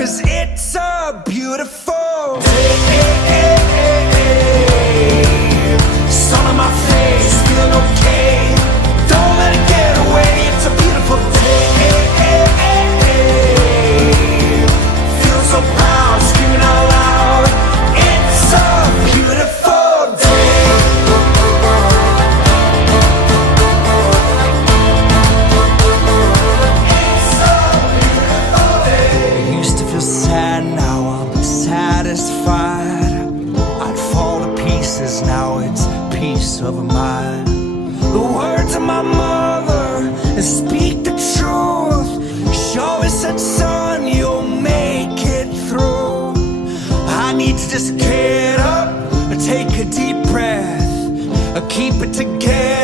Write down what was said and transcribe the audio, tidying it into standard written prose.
'cause it's a beautiful day. Sun on my face, feeling okay. Don't let it get away, it's a beautiful day. Feel so proud, screaming out loud. It's a beautiful day. It's a beautiful day. I used to feel sad, now I'm satisfied. I'd fall to pieces, now it's peace of mind. The words of my mother speak the truth. She always said, son, you'll make it through. I need to just get up, take a deep breath, keep it together.